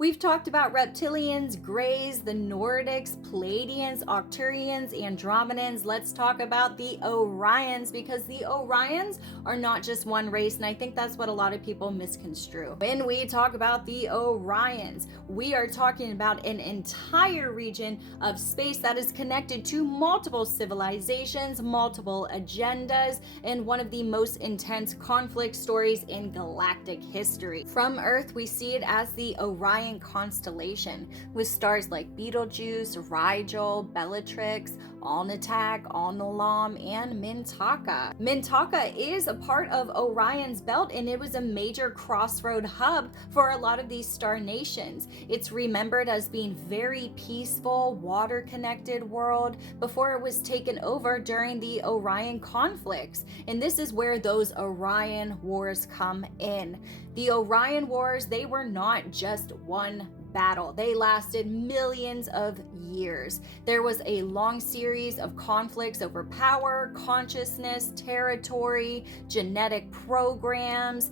We've talked about reptilians, greys, the Nordics, Pleiadians, Arcturians, Andromedans. Let's talk about the Orions, because the Orions are not just one race, and I think that's what a lot of people misconstrue. When we talk about the Orions, we are talking about an entire region of space that is connected to multiple civilizations, multiple agendas, and one of the most intense conflict stories in galactic history. From Earth, we see it as the Orion constellation, with stars like Betelgeuse, Rigel, Bellatrix, Alnitak, Alnilam, and Mintaka. Mintaka is a part of Orion's belt, and it was a major crossroad hub for a lot of these star nations. It's remembered as being very peaceful, water-connected world before it was taken over during the Orion conflicts. And this is where those Orion Wars come in. The Orion Wars, they were not just one battle. They lasted millions of years. There was a long series of conflicts over power, consciousness, territory, genetic programs,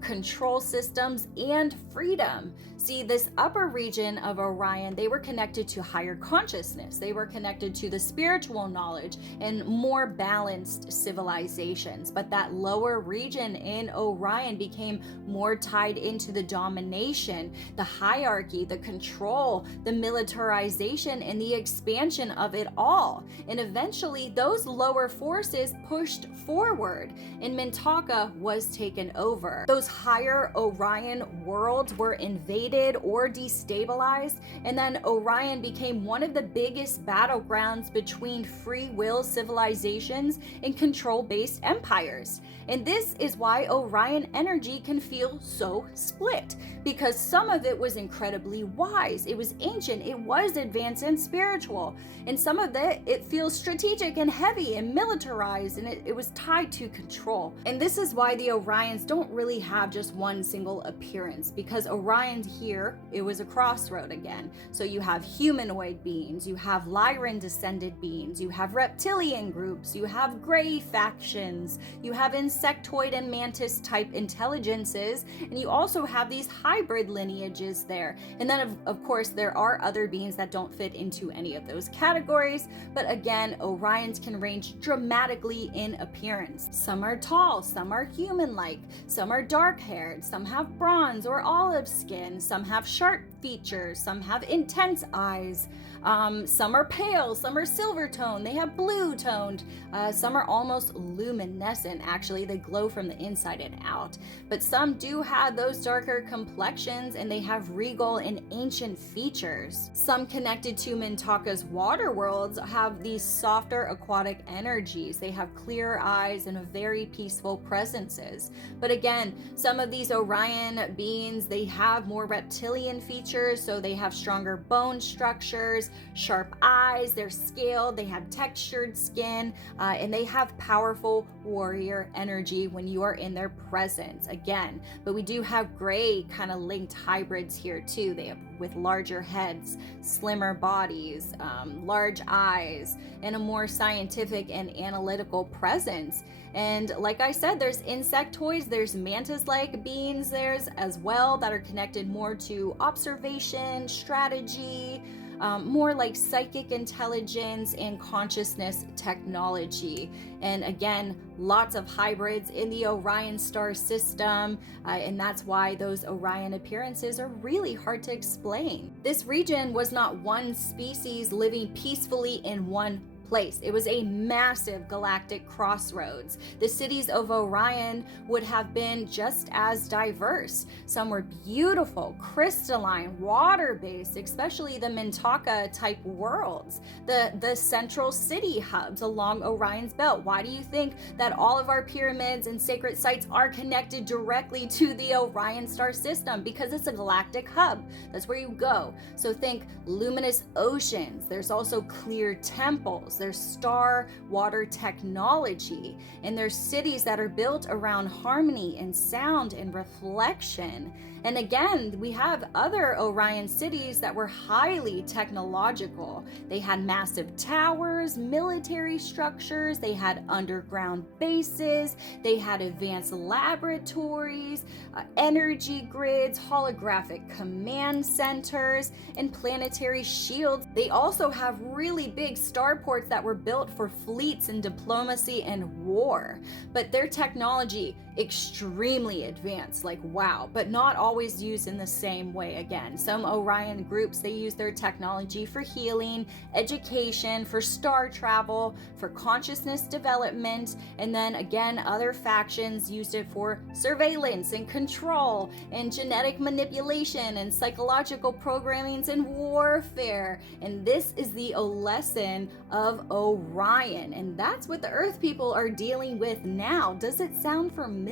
control systems, and freedom. See, this upper region of Orion, they were connected to higher consciousness. They were connected to the spiritual knowledge and more balanced civilizations. But that lower region in Orion became more tied into the domination, the hierarchy, the control, the militarization, and the expansion of it all. And eventually, those lower forces pushed forward, and Mintaka was taken over. Those higher Orion worlds were invaded or destabilized, and then Orion became one of the biggest battlegrounds between free will civilizations and control-based empires. And this is why Orion energy can feel so split, because some of it was incredibly wise, it was ancient, it was advanced and spiritual, and some of it feels strategic and heavy and militarized, and it was tied to control. And this is why the Orions don't really have just one single appearance, because Orion here, it was a crossroad again. So you have humanoid beings, you have Lyran descended beings, you have reptilian groups, you have gray factions, you have insectoid and mantis type intelligences, and you also have these hybrid lineages there. And then of course there are other beings that don't fit into any of those categories, but again, Orions can range dramatically in appearance. Some are tall, some are human-like, some are dark-haired, some have bronze or olive skin, some have sharp features, some have intense eyes, some are pale, some are silver toned, they have blue toned, some are almost luminescent. Actually, they glow from the inside and out. But some do have those darker complexions, and they have regal and ancient features. Some connected to Mintaka's water worlds have these softer aquatic energies. They have clear eyes and a very peaceful presences. But again, some of these Orion beings, they have more reptilian features, so they have stronger bone structures, sharp eyes, they're scaled, they have textured skin, and they have powerful warrior energy when you are in their presence again. But we do have gray kind of linked hybrids here too. They have with larger heads, slimmer bodies, large eyes, and a more scientific and analytical presence. And like I said, there's insectoids, there's mantis-like beings there's as well that are connected more to observation, strategy, more like psychic intelligence and consciousness technology. And again, lots of hybrids in the Orion star system, and that's why those Orion appearances are really hard to explain. This region was not one species living peacefully in one place. It was a massive galactic crossroads. The cities of Orion would have been just as diverse. Some were beautiful, crystalline, water-based, especially the Mintaka type worlds, the central city hubs along Orion's belt. Why do you think that all of our pyramids and sacred sites are connected directly to the Orion star system? Because it's a galactic hub. That's where you go. So think luminous oceans. There's also clear temples. There's star water technology, and there's cities that are built around harmony and sound and reflection. And again, we have other Orion cities that were highly technological. They had massive towers, military structures, they had underground bases, they had advanced laboratories, energy grids, holographic command centers, and planetary shields. They also have really big starports that were built for fleets and diplomacy and war. But their technology extremely advanced, like wow, but not always used in the same way. Again, some Orion groups, they use their technology for healing, education, for star travel, for consciousness development, and then again other factions used it for surveillance and control and genetic manipulation and psychological programmings and warfare. And this is the lesson of Orion, and that's what the Earth people are dealing with now. Does it sound familiar?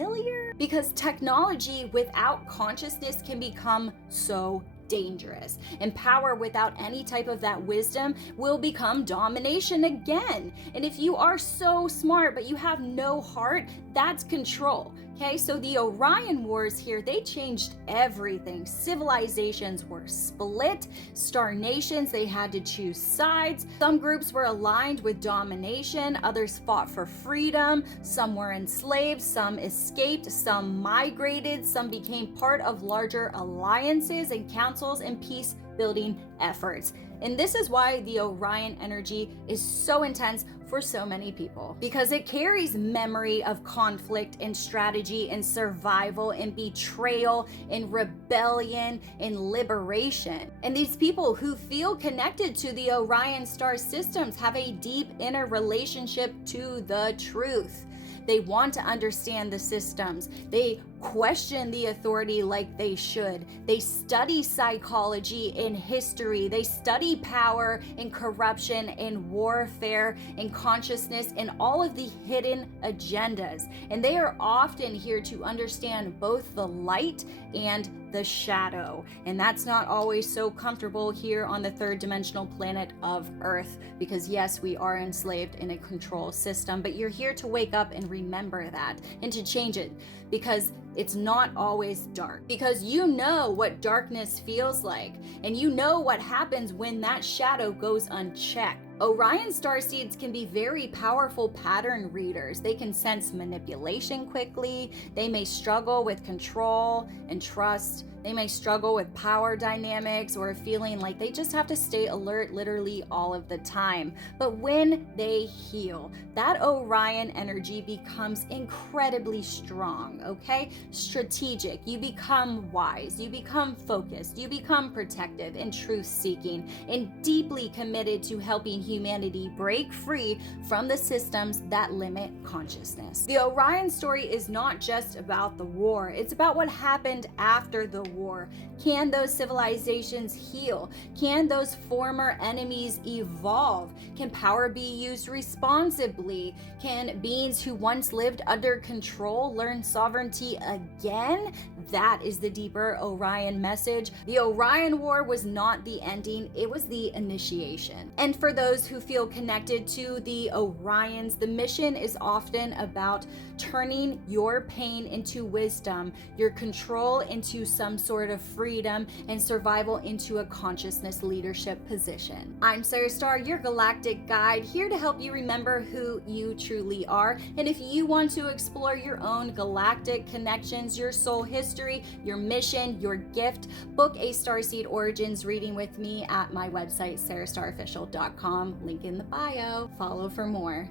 Because technology without consciousness can become so dangerous, and power without any type of that wisdom will become domination again. And if you are so smart but you have no heart, that's control. Okay, so the Orion Wars here, they changed everything. Civilizations were split, star nations, they had to choose sides. Some groups were aligned with domination, others fought for freedom, some were enslaved, some escaped, some migrated, some became part of larger alliances and councils and peace building efforts. And this is why the Orion energy is so intense for so many people, because it carries memory of conflict and strategy and survival and betrayal and rebellion and liberation. And these people who feel connected to the Orion star systems have a deep inner relationship to the truth. They want to understand the systems. They question the authority like they should. They study psychology and history. They study power and corruption and warfare and consciousness and all of the hidden agendas. And they are often here to understand both the light and the shadow. And that's not always so comfortable here on the third dimensional planet of Earth, because yes, we are enslaved in a control system, but you're here to wake up and remember that and to change it, because it's not always dark, because you know what darkness feels like, and you know what happens when that shadow goes unchecked. Orion Starseeds can be very powerful pattern readers. They can sense manipulation quickly. They may struggle with control and trust. They may struggle with power dynamics or feeling like they just have to stay alert literally all of the time. But when they heal, that Orion energy becomes incredibly strong, okay? Strategic. You become wise. You become focused. You become protective and truth-seeking and deeply committed to helping humanity break free from the systems that limit consciousness. The Orion story is not just about the war. It's about what happened after the war. Can those civilizations heal? Can those former enemies evolve? Can power be used responsibly? Can beings who once lived under control learn sovereignty again? That is the deeper Orion message. The Orion War was not the ending, it was the initiation. And for those who feel connected to the Orions, the mission is often about turning your pain into wisdom, your control into some sort of freedom, and survival into a consciousness leadership position. I'm Starr, your galactic guide, here to help you remember who you truly are. And if you want to explore your own galactic connections, your soul history, your mission, your gift, book a Starseed Origins reading with me at my website, sarahstarofficial.com. Link in the bio. Follow for more.